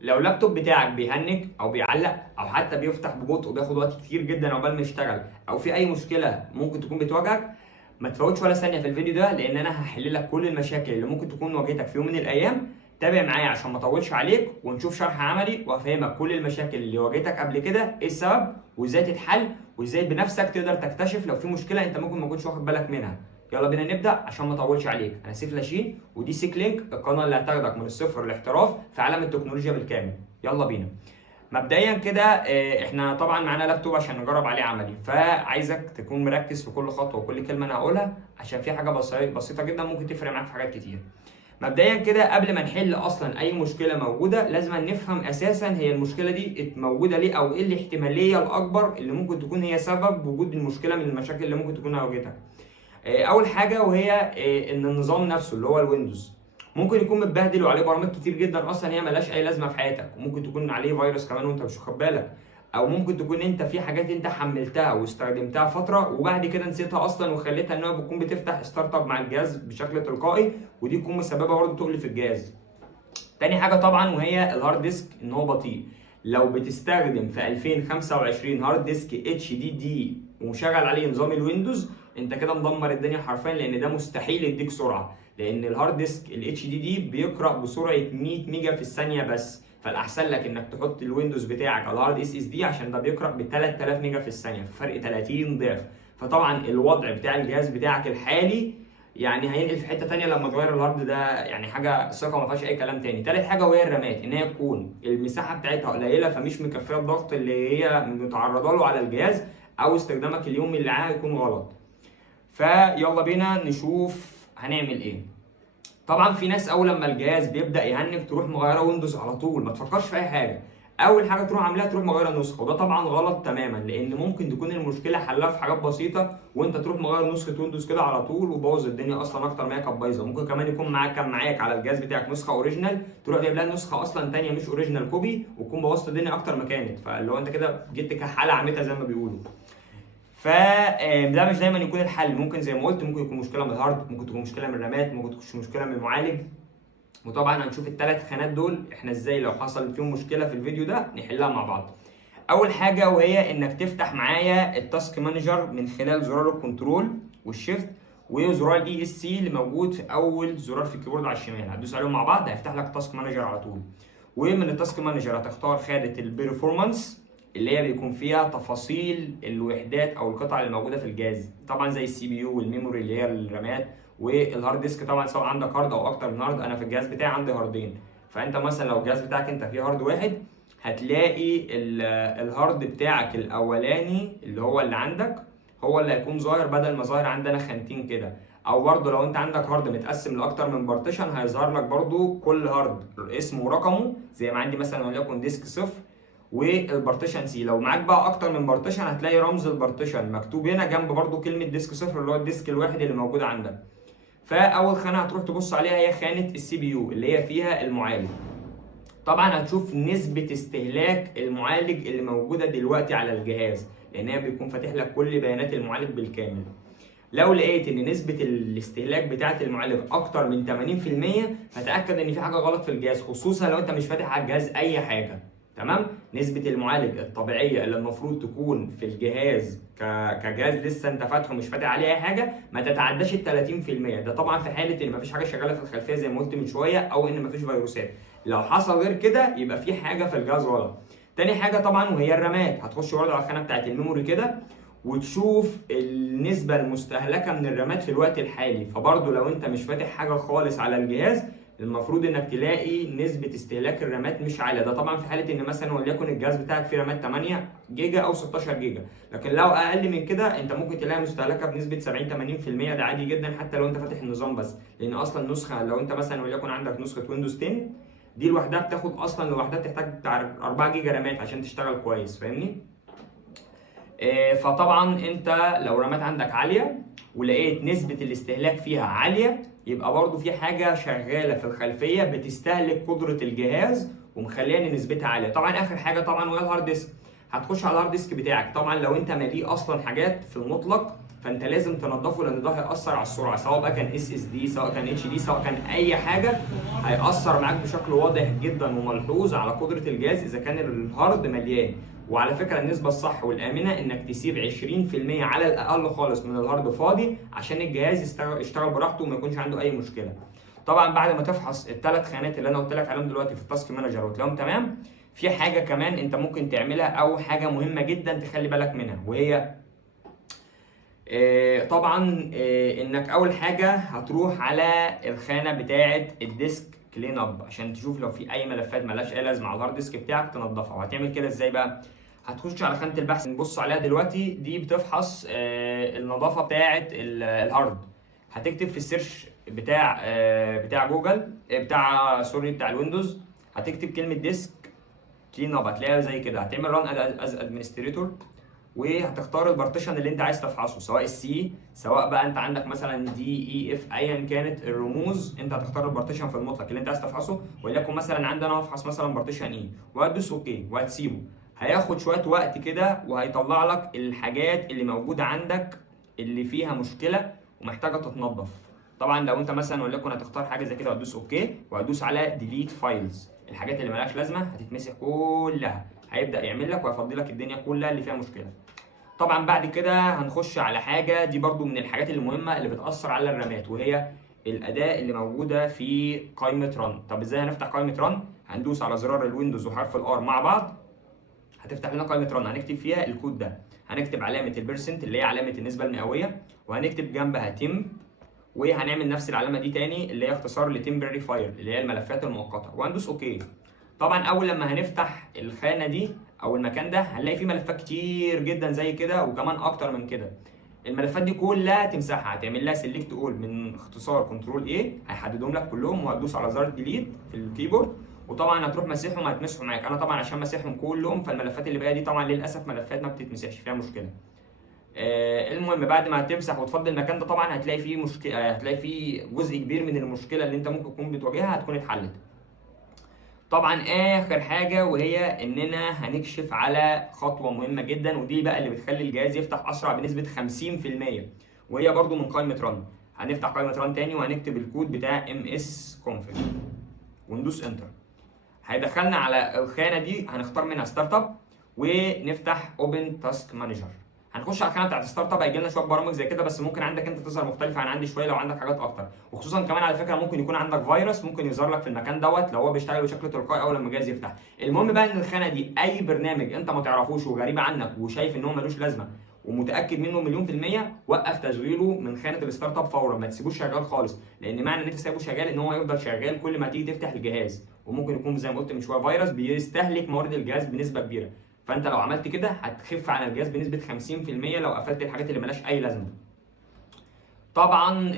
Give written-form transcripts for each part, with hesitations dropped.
لو اللابتوب بتاعك بيهنج او بيعلق او حتى بيفتح ببطء وبياخد وقت كتير جدا عقبال ما يشتغل، او في اي مشكله ممكن تكون بتواجهك، ما تفوتش ولا ثانيه في الفيديو ده، لان انا هحل لك كل المشاكل اللي ممكن تكون واجهتك في يوم من الايام. تابع معايا عشان ما اطولش عليك، ونشوف شرح عملي وافهمك كل المشاكل اللي واجهتك قبل كده ايه السبب وازاي تتحل، وازاي بنفسك تقدر تكتشف لو في مشكله انت ممكن ما كنتش واخد بالك منها. يلا بينا نبدا عشان ما اطولش عليك. انا سيف لاشين، ودي سيك لينك، القناه اللي هتاخدك من الصفر للاحتراف في عالم التكنولوجيا بالكامل. يلا بينا. مبدئيا كده احنا طبعا معانا لابتوب عشان نجرب عليه عملي، فعايزك تكون مركز في كل خطوه وكل كلمه انا هقولها، عشان في حاجه بسيطه جدا ممكن تفرق معاك في حاجات كتير. مبدئيا كده قبل ما نحل اصلا اي مشكله موجوده، لازم نفهم اساسا هي المشكله دي موجوده ليه، او ايه الاحتماليه الاكبر اللي ممكن تكون هي سبب وجود المشكله من المشاكل اللي ممكن تكون واجهتك. اول حاجه وهي ان النظام نفسه اللي هو الويندوز ممكن يكون متبهدل وعليه برامج كتير جدا اصلا هي ملهاش اي لازمه في حياتك، وممكن تكون عليه فيروس كمان وانت مش واخد بالك، او ممكن تكون انت في حاجات انت حملتها واستخدمتها فتره وبعد كده نسيتها اصلا وخليتها ان هو بتكون بتفتح ستارت اب مع الجهاز بشكل تلقائي، ودي تكون مسببه برضه تقل في الجهاز. تاني حاجه طبعا وهي الهارد ديسك ان هو بطيء. لو بتستخدم في 2025 هارد ديسك اتش دي دي ومشغل عليه نظام الويندوز، انت كده مدمر الدنيا حرفيا، لان ده مستحيل يديك سرعه، لان الهارد ديسك الاتش دي دي بيقرا بسرعه 100 ميجا في الثانيه بس، فالاحسن لك انك تحط الويندوز بتاعك على الهارد اس اس دي عشان ده بيقرا ب 3000 ميجا في الثانيه، فرق 30 ضعف. فطبعا الوضع بتاع الجهاز بتاعك الحالي يعني هينقل في حته تانيه لما تغير الهارد ده، يعني حاجه ثقه ما فيهاش اي كلام تاني. تالت حاجه وهي الرامات، ان هي تكون المساحه بتاعتها قليله فمش مكفيه الضغط اللي هي متعرضه له على الجهاز، او استخدامك اليومي اللي معاه يكون غلط. فيلا بينا نشوف هنعمل ايه. طبعا في ناس اول لما الجهاز بيبدا يهنج تروح مغيره ويندوز على طول، ما تفكرش في اي حاجه، اول حاجه تروح عاملاها تروح مغيره النسخه، وده طبعا غلط تماما، لان ممكن تكون المشكله حلها في حاجات بسيطه وانت تروح مغير نسخه ويندوز كده على طول وبوظ الدنيا اصلا اكتر ما هي كانت بايظه. ممكن كمان يكون معاك على الجهاز بتاعك نسخه اوريجينال، تروح جايب لها نسخه اصلا ثانيه مش اوريجينال كوبي، وتكون بوظت الدنيا اكتر ما كانت، فاللي هو انت كده جبت كحاله عمتها زي ما بيقولوا. فده مش دايما يكون الحل، ممكن زي ما قلت ممكن يكون مشكله من الهارد، ممكن تكون مشكله من الرامات، ممكن تكون مشكله من المعالج. وطبعا هنشوف الثلاث خانات دول احنا ازاي لو حصل فيهم مشكله في الفيديو ده نحلها مع بعض. اول حاجه وهي انك تفتح معايا التاسك مانجر من خلال زرار الكنترول والشيفت وزرار الاي اس سي اللي موجود في اول زرار في الكيبورد على الشمال، هتدوس عليهم مع بعض هيفتح لك تاسك مانجر على طول. ومن التاسك مانجر هتختار خانه البرفورمانس اللي هي بيكون فيها تفاصيل الوحدات او القطع اللي موجوده في الجهاز، طبعا زي السي بي يو والميموري اللي هي الرامات والهارد ديسك. طبعا سواء عندك هارد او اكتر من هارد، انا في الجهاز بتاعي عندي هاردين، فانت مثلا لو الجهاز بتاعك انت فيه هارد واحد هتلاقي الهارد بتاعك الاولاني اللي هو اللي عندك هو اللي هيكون ظاهر بدل ما ظاهر عندنا خانتين كده. او برضه لو انت عندك هارد متقسم لاكتر من بارتيشن هيظهر لك برضه كل هارد اسمه ورقمه، زي ما عندي مثلا وليكن ديسك صفر والبارتيشن سي. لو معاك بقى اكتر من بارتيشن هتلاقي رمز البارتيشن مكتوب هنا جنب برضو كلمه ديسك صفر اللي هو الديسك الواحد اللي موجود عندك. فاول خانه هتروح تبص عليها هي خانه السي بي يو اللي هي فيها المعالج. طبعا هتشوف نسبه استهلاك المعالج اللي موجوده دلوقتي على الجهاز، لان هي بيكون فاتح لك كل بيانات المعالج بالكامل. لو لقيت ان نسبه الاستهلاك بتاعه المعالج اكتر من 80% فتاكد ان في حاجه غلط في الجهاز، خصوصا لو انت مش فاتح على الجهاز اي حاجه. تمام. نسبه المعالج الطبيعيه اللي المفروض تكون في الجهاز كجهاز لسه انت فاتحه مش فاتح عليه اي حاجه ما تتعداش ال 30%، ده طبعا في حاله ان مفيش حاجه شغاله في الخلفيه زي ما قلت من شويه، او ان مفيش فيروسات. لو حصل غير كده يبقى في حاجه في الجهاز غلط. تاني حاجه طبعا وهي الرامات، هتخش برضه على الخانه بتاعت الميموري كده وتشوف النسبة المستهلكة من الرامات في الوقت الحالي. فبرضه لو انت مش فاتح حاجة خالص على الجهاز المفروض انك تلاقي نسبة استهلاك الرامات مش عالية، ده طبعا في حالة ان مثلا وليكن الجهاز بتاعك فيه رامات 8 جيجا او 16 جيجا، لكن لو اقل من كده انت ممكن تلاقي مستهلكة بنسبة 70 80%، ده عادي جدا حتى لو انت فاتح النظام بس، لان اصلا نسخة لو انت مثلا وليكن عندك نسخة ويندوز 10 دي لوحدها بتاخد اصلا لوحدها بتحتاج بتاع 4 جيجا رامات عشان تشتغل كويس، فاهمني؟ فطبعا انت لو رامات عندك عاليه ولقيت نسبه الاستهلاك فيها عاليه يبقى برضو في حاجه شغاله في الخلفيه بتستهلك قدره الجهاز ومخليه ان نسبتها عاليه. طبعا اخر حاجه طبعا وهي الهارد ديسك، هتخش على الهارد ديسك بتاعك. طبعا لو انت ماليه اصلا حاجات في المطلق فانت لازم تنضفه، لان ده هيأثر على السرعه، سواء بقى كان اس اس دي، سواء كان اتش دي، سواء كان اي حاجه، هيأثر معاك بشكل واضح جدا وملحوظ على قدره الجهاز اذا كان الهارد مليان. وعلى فكره النسبه الصح والامنه انك تسيب 20% على الاقل خالص من الهارد فاضي عشان الجهاز يشتغل براحته وما يكونش عنده اي مشكله. طبعا بعد ما تفحص الثلاث خانات اللي انا قلت لك عليهم دلوقتي في التاسك مانجر وتلاقيهم تمام، في حاجه كمان انت ممكن تعملها او حاجه مهمه جدا تخلي بالك منها، وهي طبعا انك اول حاجه هتروح على الخانه بتاعه الديسك كلين اب عشان تشوف لو في اي ملفات مالهاش اي لازمه على الهارد ديسك بتاعك تنضفها. وهتعمل كده ازاي بقى؟ هتخش على خانه البحث نبص عليها دلوقتي، دي بتفحص النظافه بتاعه الهارد. هتكتب في السيرش بتاع جوجل بتاع الويندوز، هتكتب كلمه ديسك كلين اب، هتلاقيها زي كده. هتعمل ران از ادمنستريتور وهتختار البارتيشن اللي انت عايز تفحصه، سواء السي، سواء بقى انت عندك مثلا دي اي اف، ايا كانت الرموز انت هتختار البارتيشن في المطلق اللي انت عايز تفحصه. وليكن مثلا عندي انا هفحص مثلا بارتيشن اي، وهتدوس اوكي وهتسيبه. هياخد شويه وقت كده وهيطلع لك الحاجات اللي موجوده عندك اللي فيها مشكله ومحتاجه تتنظف. طبعا لو انت مثلا وليكن هتختار حاجه زي كده وهتدوس اوكي وهتدوس على ديليت فايلز، الحاجات اللي مالهاش لازمه هتتمسح كلها، هيبدا يعمل لك وهيفضي لك الدنيا كلها اللي فيها مشكله. طبعا بعد كده هنخش على حاجه دي برضو من الحاجات المهمه اللي بتاثر على الرامات، وهي الاداه اللي موجوده في قائمه ران. طب ازاي هنفتح قائمه ران؟ هندوس على زرار الويندوز وحرف الار مع بعض، هتفتح لنا قائمه ران، هنكتب فيها الكود ده، هنكتب علامه البرسنت اللي هي علامه النسبه المئويه، وهنكتب جنبها تيم، وهنعمل نفس العلامه دي تاني اللي هي اختصار لتمبرري فايل اللي هي الملفات المؤقته، وهندوس اوكي. طبعا اول لما هنفتح الخانه دي او المكان ده هنلاقي فيه ملفات كتير جدا زي كده وكمان اكتر من كده. الملفات دي كلها تمسحها، هتعمل لها سيلكت اول من اختصار كنترول اي، هيحددهم لك كلهم، وهتدوس على زر ديليت في الكيبورد، وطبعا هتروح مسحهم هتمسحوا معاك. انا طبعا عشان مسحهم كلهم فالملفات اللي باقيه دي طبعا للاسف ملفات ما بتتمسحش فيها مشكله. المهم بعد ما هتمسح وتفضي المكان ده طبعا هتلاقي فيه مشكله، هتلاقي فيه جزء كبير من المشكله اللي انت ممكن تكون بتواجهها هتكون اتحلت. طبعا اخر حاجه وهي اننا هنكشف على خطوه مهمه جدا، ودي بقى اللي بتخلي الجهاز يفتح اسرع بنسبه 50%، وهي برضو من قائمه ران. هنفتح قائمه ران تاني وهنكتب الكود بتاع ms-config وندوس انتر. هيدخلنا على الخانه دي، هنختار منها ستارت اب ونفتح اوبن تاسك مانجر. هنخش على الخانه بتاعت ستارت اب، هيجي لنا شويه برامج زي كده، بس ممكن عندك انت تظهر مختلفه عن عندي شويه لو عندك حاجات اكتر، وخصوصا كمان على فكره ممكن يكون عندك فيروس ممكن يظهر لك في المكان دوت لو هو بيشتغل بشكل تلقائي اول لما الجهاز يفتح. المهم بقى ان الخانه دي اي برنامج انت ما تعرفوش وغريب عنك وشايف ان هو ملوش لازمه ومتاكد منه مليون في الميه، وقف تشغيله من خانه الستارت اب فورا، ما تسيبوش شغال خالص، لان معنى ان انت سايبه شغال ان هو يفضل شغال كل ما تيجي تفتح الجهاز، وممكن يكون زي ما قلت من شويه فيروس بيستهلك موارد الجهاز بنسبه كبيره. فانت لو عملت كده هتخف على الجهاز بنسبه 50% لو قفلت الحاجات اللي مالهاش اي لازمه. طبعا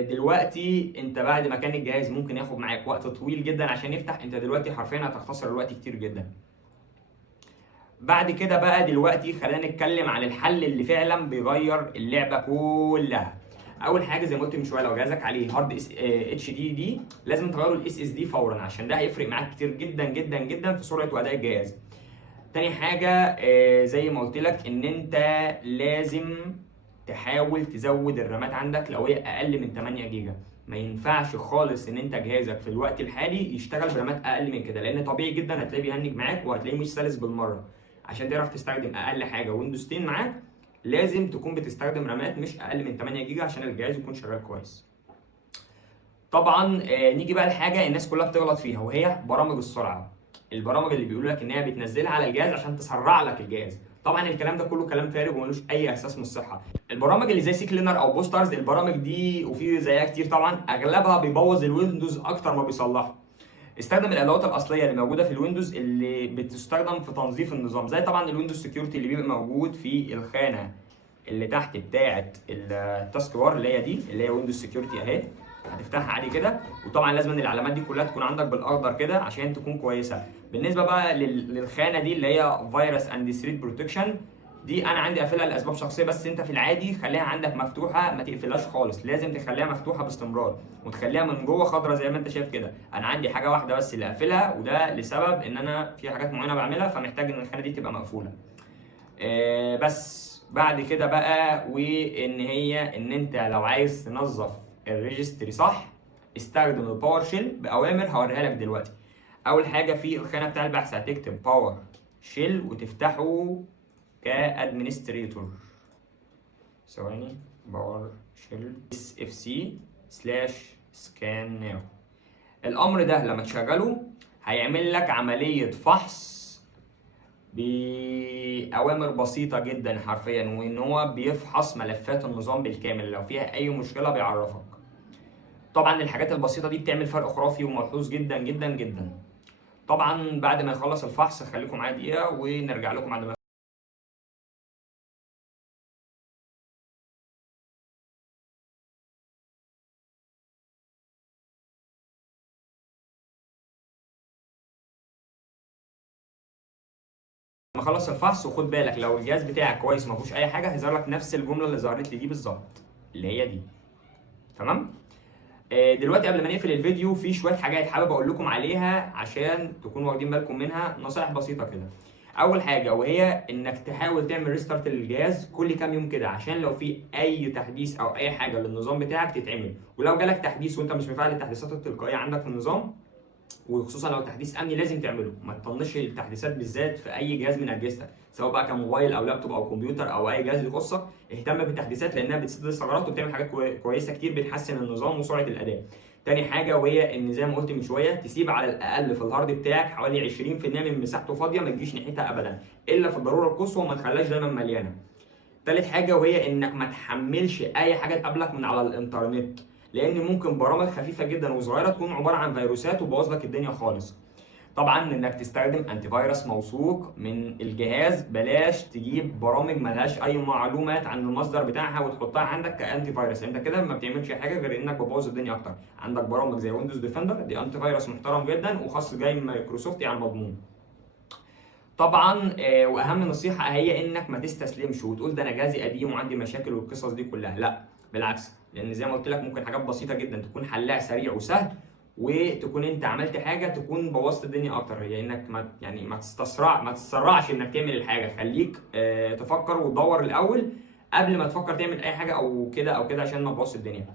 دلوقتي انت بعد ما كان الجهاز ممكن ياخد معاك وقت طويل جدا عشان يفتح، انت دلوقتي حرفيا هتختصر الوقت كتير جدا. بعد كده بقى دلوقتي خلينا نتكلم عن الحل اللي فعلا بيغير اللعبه كلها. اول حاجه زي ما قلت من شويه، لو جهازك عليه هارد اتش دي دي لازم تغيره الاس اس دي فورا، عشان ده هيفرق معاك كتير جدا جدا جدا في سرعه واداء الجهاز. تاني حاجه زي ما قلت لك ان انت لازم تحاول تزود الرامات عندك لو هي اقل من 8 جيجا. ما ينفعش خالص ان انت جهازك في الوقت الحالي يشتغل برامات اقل من كده، لان طبيعي جدا هتلاقيه بيهنج معاك وهتلاقيه مش سلس بالمره. عشان تعرف تستخدم اقل حاجه ويندوز 10 معاك لازم تكون بتستخدم رامات مش اقل من 8 جيجا عشان الجهاز يكون شغال كويس. طبعا نيجي بقى لحاجه الناس كلها بتغلط فيها، وهي برامج السرعه. البرامج اللي بيقولوا لك ان هي بتنزلها على الجهاز عشان تسرع لك الجهاز، طبعا الكلام ده كله كلام فارغ وملوش اي اساس من الصحه. البرامج اللي زي سي كلينر او بوسترز، البرامج دي وفي زيها كتير طبعا اغلبها بيبوظ الويندوز اكتر ما بيصلحه. استخدم الادوات الاصليه اللي موجوده في الويندوز اللي بتستخدم في تنظيف النظام، زي طبعا الويندوز سكيورتي اللي بيبقى موجود في الخانه اللي تحت بتاعه التاسك بار اللي هي دي اللي هي ويندوز سكيورتي اهي، هتفتحها عادي كده. وطبعا لازم ان العلامات دي كلها تكون عندك بالاخضر كده عشان تكون كويسه. بالنسبه بقى للخانه دي اللي هي فيروس اند ثريت بروتكشن، دي انا عندي قافلها لاسباب شخصيه، بس انت في العادي خليها عندك مفتوحه، ما تقفلهاش خالص، لازم تخليها مفتوحه باستمرار وتخليها من جوه خضرا زي ما انت شايف كده. انا عندي حاجه واحده بس اللي قافلها، وده لسبب ان انا في حاجات معينه بعملها فمحتاج ان الخانه دي تبقى مقفوله. بس بعد كده بقى، وان هي ان انت لو عايز تنظف الريجستري صح استخدم الباور شيل باوامر هوريها لك دلوقتي. اول حاجه في الخانه بتاع البحث هتكتب باور شيل وتفتحه كادمنستريتور. ثواني، باور شيل اس اف سي سلاش سكان ناو. الامر ده لما تشغله هيعمل لك عمليه فحص بأوامر بسيطة جدا حرفيا، وإن هو بيفحص ملفات النظام بالكامل، لو فيها أي مشكلة بيعرفك. طبعا الحاجات البسيطة دي بتعمل فرق خرافي وملحوظ جدا جدا جدا. طبعا بعد ما يخلص الفحص خليكم معايا دقيقة ونرجع لكم بعد ما خلص الفحص. وخد بالك لو الجهاز بتاعك كويس ما فيهوش أي حاجة هيظهر لك نفس الجملة اللي ظهرت لي دي بالظبط، اللي هي دي. تمام؟ دلوقتي قبل ما نقفل الفيديو في شويه حاجات حابب اقول لكم عليها عشان تكونوا واخدين بالكم منها، نصائح بسيطه كده. اول حاجه وهي انك تحاول تعمل ريستارت للجهاز كل كام يوم كده، عشان لو في اي تحديث او اي حاجه للنظام بتاعك تتعمل. ولو جالك تحديث وانت مش مفعل التحديثات التلقائيه عندك في النظام، وخصوصا لو تحديث امني لازم تعمله، ما تطنش التحديثات بالذات في اي جهاز من اجهزتك، سواء بقى كان موبايل او لابتوب او كمبيوتر او اي جهاز يخصك. اهتم بالتحديثات لانها بتسد الثغرات وبتعمل حاجات كويسه كتير بتحسن النظام وسرعه الاداء. تاني حاجه وهي ان زي ما قلت من شويه تسيب على الاقل في الهارد بتاعك حوالي 20% من مساحته فاضيه، ما تجيش ناحيتها ابدا الا في الضروره القصوى، وما تخليهاش دايما مليانه. تالت حاجه وهي انك ما تحملش اي حاجه تقابلك من على الانترنت، لان ممكن برامج خفيفه جدا وصغيره تكون عباره عن فيروسات وبوظ لك الدنيا خالص. طبعا انك تستخدم انتي فيروس موثوق من الجهاز، بلاش تجيب برامج ملهاش اي معلومات عن المصدر بتاعها وتحطها عندك كانتي فيروس، انت كده ما بتعملش حاجه غير انك بتبوظ الدنيا اكتر. عندك برامج زي ويندوز ديفندر، دي انتي فيروس محترم جدا وخاص جاي من مايكروسوفت يعني مضمون. طبعا واهم نصيحه هي انك ما تستسلمش وتقول ده انا جهازي قديم وعندي مشاكل والقصص دي كلها، لا بالعكس، لان زي ما قلت لك ممكن حاجات بسيطه جدا تكون حلها سريع وسهل، وتكون انت عملت حاجه تكون بوظت الدنيا اكتر. هي انك ما تسرعش انك تعمل الحاجه، خليك تفكر وتدور الاول قبل ما تفكر تعمل اي حاجه او كده او كده عشان ما تبوظش الدنيا.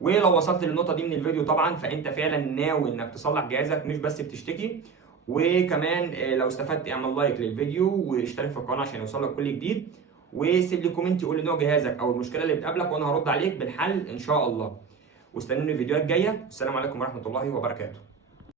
ولو وصلت للنقطه دي من الفيديو طبعا فانت فعلا ناوي انك تصلح جهازك مش بس بتشتكي. وكمان لو استفدت اعمل لايك للفيديو واشترك في القناه عشان يوصلك كل جديد، وسيب لي كومنت يقول لي نوع جهازك او المشكله اللي بتقابلك وانا هرد عليك بالحل ان شاء الله. واستنوني الفيديوهات الجايه. السلام عليكم ورحمه الله وبركاته.